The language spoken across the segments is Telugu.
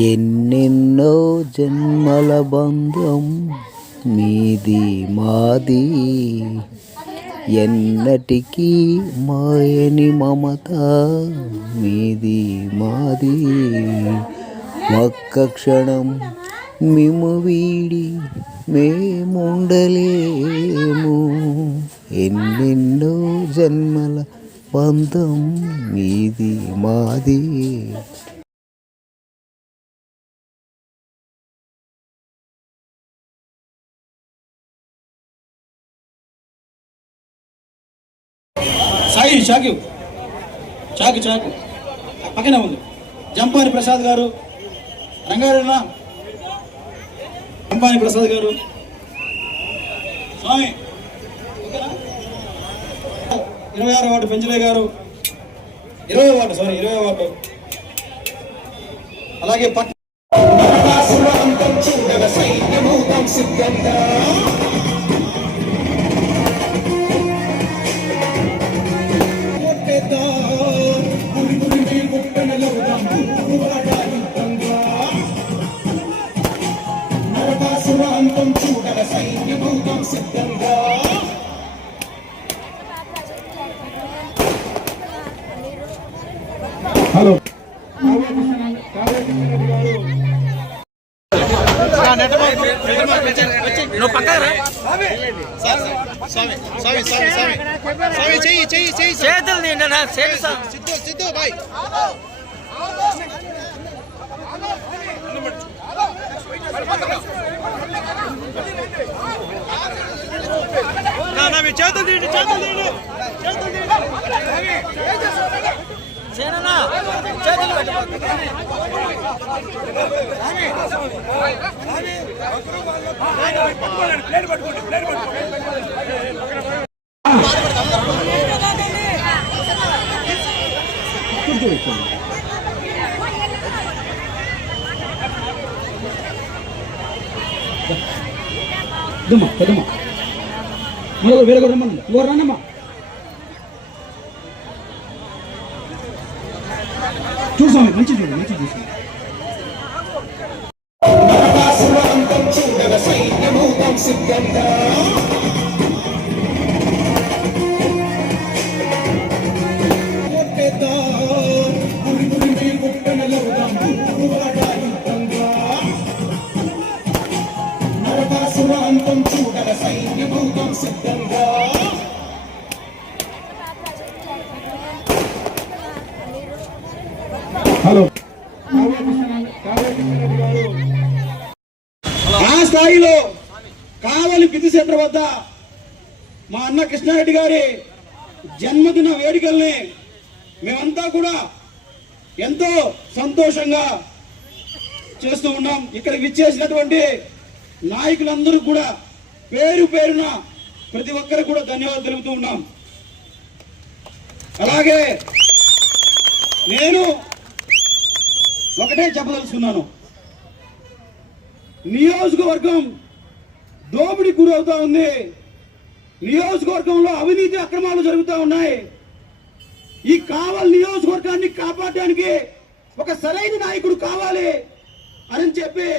ఎన్నెన్నో జన్మల బంధం మీది మాది, ఎన్నటికీ మాయని మమత మీది మాది. ఒక్క క్షణం మిమ్ము వీడి మేముండలేము, ఎన్నెన్నో జన్మల బంధం మీది మాది. సాయి చాకు చాకు చాకు పక్కనే ఉంది. జంపాని ప్రసాద్ గారు, రంగారెడ్డి జంపాని ప్రసాద్ గారు, స్వామి 26వ వార్డు పెంచలే గారు, 20వ వార్డు అలాగే హలో సిద్ధు బాయ్ చేతులు తీయండి చేతులు పెద్దమ్మా వేరే కూడా రమ్మన్నా ఎవరు రానమ్మా చూసాము మంచి చూసాం హలో ఆ స్థాయిలో కావలి బిద్ది సెంటర్ వద్ద మా అన్న కృష్ణారెడ్డి గారి జన్మదిన వేడుకల్ని మేమంతా కూడా ఎంతో సంతోషంగా చేస్తూ ఉన్నాం. ఇక్కడికి విచ్చేసినటువంటి నాయకులందరూ కూడా పేరు పేరున ప్రతి ఒక్కరికి కూడా ధన్యవాదాలు తెలుపుతూ ఉన్నాం. అలాగే నేను ఒకటే చెప్పదలుచుకున్నాను, నియోజకవర్గం దోపిడీ గురవుతా ఉంది. నియోజకవర్గంలో అవినీతి అక్రమాలు జరుగుతూ ఉన్నాయి. ఈ కావలి నియోజకవర్గాన్ని కాపాడడానికి ఒక సరైన నాయకుడు కావాలి అని చెప్పి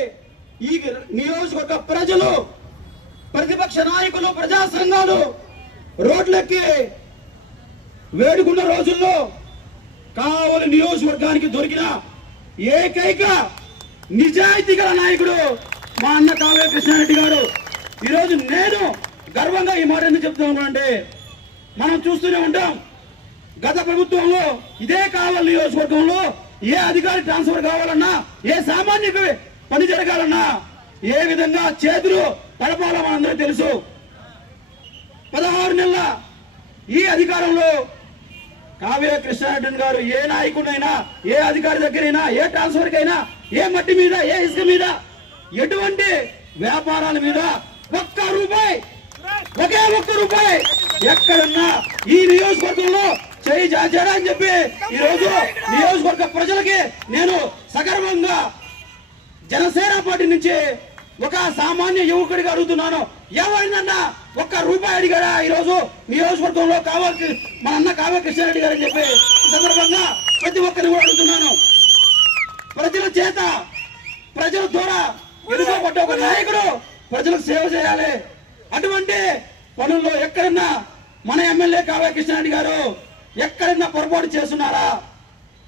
ఈ నియోజకవర్గ ప్రజలు, ప్రతిపక్ష నాయకులు, ప్రజా సంఘాలు రోడ్లెక్కి వేడుకున్న రోజుల్లో కావలి నియోజకవర్గానికి దొరికిన ఏకైక నిజాయితీ గల నాయకుడు మా అన్న కావ్య కృష్ణారెడ్డి గారు. ఈరోజు నేను గర్వంగా ఈ మాట ఎందుకు చెప్తూ ఉన్నానంటే, మనం చూస్తూనే ఉంటాం గత ప్రభుత్వంలో ఇదే కావలి నియోజకవర్గంలో ఏ అధికారి ట్రాన్స్ఫర్ కావాలన్నా, ఏ సామాన్యుకి పని జరగాలన్నా ఏ విధంగా చేతులు కలపాలో మనందరూ తెలుసు. 16 నెలల ఈ అధికారంలో కావ్య కృష్ణారెడ్డి గారు ఏ నాయకుడైనా, ఏ అధికారి దగ్గరైనా, ఏ ట్రాన్స్ఫర్ కైనా, ఏ మట్టి మీద, ఏ ఇసుక మీద, ఎటువంటి వ్యాపారాల మీద ఒకే ఒక్క రూపాయి ఎక్కడన్నా ఈ నియోజకవర్గంలో చేయి చాచాడా అని చెప్పి ఈరోజు నియోజకవర్గ ప్రజలకి నేను సగర్వంగా జనసేన పార్టీ నుంచి ఒక సామాన్య యువకుడిగా అడుగుతున్నాను. ఎవరినన్నా ఒక్క రూపాయి అడిగాడా ఈరోజు నియోజకవర్గంలో కావాలి మన అన్న కావ్య కృష్ణారెడ్డి గారు అని చెప్పి ఈ సందర్భంగా ప్రతి ఒక్కరిని కూడా అడుగుతున్నాను. ప్రజల చేత ప్రజల ద్వారా ఎన్నుకోబడ్డ ఒక నాయకుడు ప్రజలకు సేవ చేయాలి. అటువంటి పనుల్లో ఎక్కడన్నా మన ఎమ్మెల్యే కావ్య కృష్ణారెడ్డి గారు ఎక్కడన్నా పొరపాటు చేస్తున్నారా?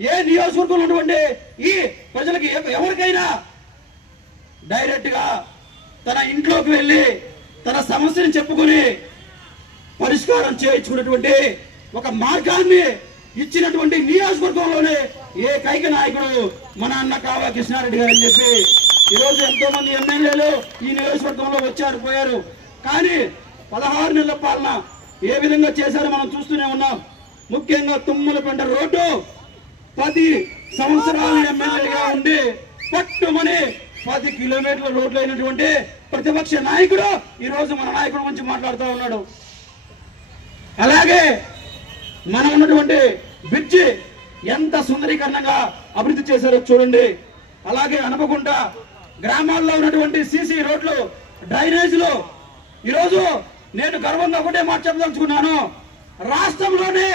ఏ నియోజకవర్గంలో ఉన్నటువంటి ఈ ప్రజలకి ఎవరికైనా డైరెక్ట్ గా తన ఇంట్లోకి వెళ్ళి తన సమస్యను చెప్పుకుని పరిష్కారం చేయించుకున్నటువంటి ఒక మార్గాన్ని ఇచ్చినటువంటి నియోజకవర్గంలోనే ఏకైక నాయకుడు మన అన్న కావ్య కృష్ణారెడ్డి గారు అని చెప్పి ఈరోజు ఎంతో మంది ఎమ్మెల్యేలు ఈ నియోజకవర్గంలో వచ్చారు పోయారు. కానీ 16 నెలల పాలన ఏ విధంగా చేశారో మనం చూస్తూనే ఉన్నాం. ముఖ్యంగా తుమ్మలపేట రోడ్డు 10 సంవత్సరాలు ఎమ్మెల్యేగా ఉండి పట్టుమని 10 కిలోమీటర్ల రోడ్లు అయినటువంటి ప్రతిపక్ష నాయకుడు ఈ రోజు మన నాయకుడు గురించి మాట్లాడుతూ ఉన్నాడు. అలాగే మనం ఉన్నటువంటి బ్రిడ్జి ఎంత సుందరీకరణంగా అభివృద్ధి చేశారో చూడండి. అలాగే అనపకుంట గ్రామాల్లో ఉన్నటువంటి సీసీ రోడ్లు, డ్రైనేజీలు ఈరోజు నేను గర్వంగా ఒకటే మాట చెప్పదలుచుకున్నాను. రాష్ట్రంలోనే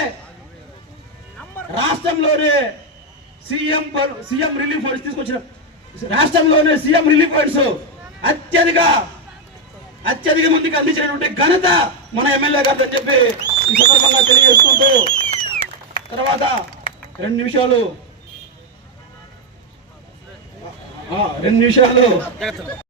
సీఎం రిలీఫ్ ఫండ్స్ తీసుకొచ్చిన రాష్ట్రంలోనే సీఎం రిలీఫ్ ఫండ్స్ అత్యధిక మందికి అందించినటువంటి ఘనత మన ఎమ్మెల్యే గారు అని చెప్పి ఈ సందర్భంగా తెలియజేసుకుంటూ తర్వాత 2 నిమిషాలు